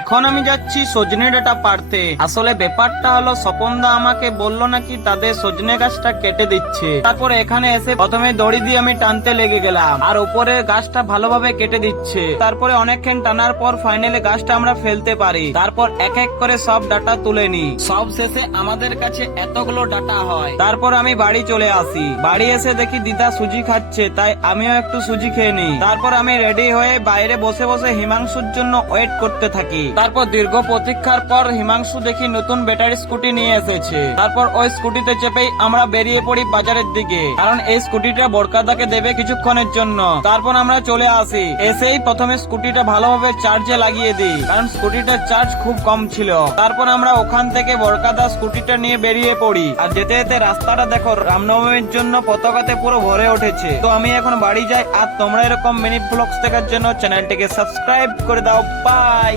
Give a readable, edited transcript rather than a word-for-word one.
এখন আমি যাচ্ছি সজনে ডাঁটা পাড়তে। আসলে ব্যাপারটা হলো স্বপনদা আমাকে বললো নাকি তাদের সজনে গাছটা কেটে দিচ্ছে। তারপর এখানে এসে প্রথমে দড়ি দিয়ে আমি টানতে লেগে গেলাম, আর উপরে গাছটা ভালোভাবে কেটে দিচ্ছে। তারপরে অনেকক্ষণ টানার পর ফাইনালি গাছটা আমরা ফেলতে পারি। তারপর এক এক করে সব ডাটা তুলে নি। সব শেষে আমাদের কাছে এতগুলো ডাটা হয়। তারপর আমি বাড়ি চলে আসি। বাড়ি এসে দেখি দিদা সুজি খাচ্ছে, তাই আমিও একটু সুজি খেয়ে নিই। তারপর আমি রেডি হয়ে বাইরে বসে বসে হিমাংশুর জন্য ওয়েট করতে থাকি। তারপর দীর্ঘ প্রতীক্ষার পর হিমাংশু দেখি নতুন ব্যাটারি স্কুটি নিয়ে এসেছে। তারপর ওই স্কুটিতে চেপেই আমরা বেরিয়ে পড়ি বাজারের দিকে, কারণ এই স্কুটিটা বড়কাদাকে দেবে কিছুক্ষণের জন্য। তারপর আমরা চলে আসি। এসেই প্রথমে স্কুটিটা ভালোভাবে চার্জে লাগিয়ে দিই, কারণ স্কুটিটার চার্জ খুব কম ছিল। তারপর আমরা ওখান থেকে বড়কাদা স্কুটিটা নিয়ে বেরিয়ে পড়ি। আর যেতে যেতে রাস্তাটা দেখো রামনবমীর জন্য পতাকাতে পুরো ভরে উঠেছে। তো আমি এখন বাড়ি যাই। আর তোমরা এরকম মিনি ব্লগস দেখার জন্য চ্যানেলটিকে সাবস্ক্রাইব করে দাও। বাই।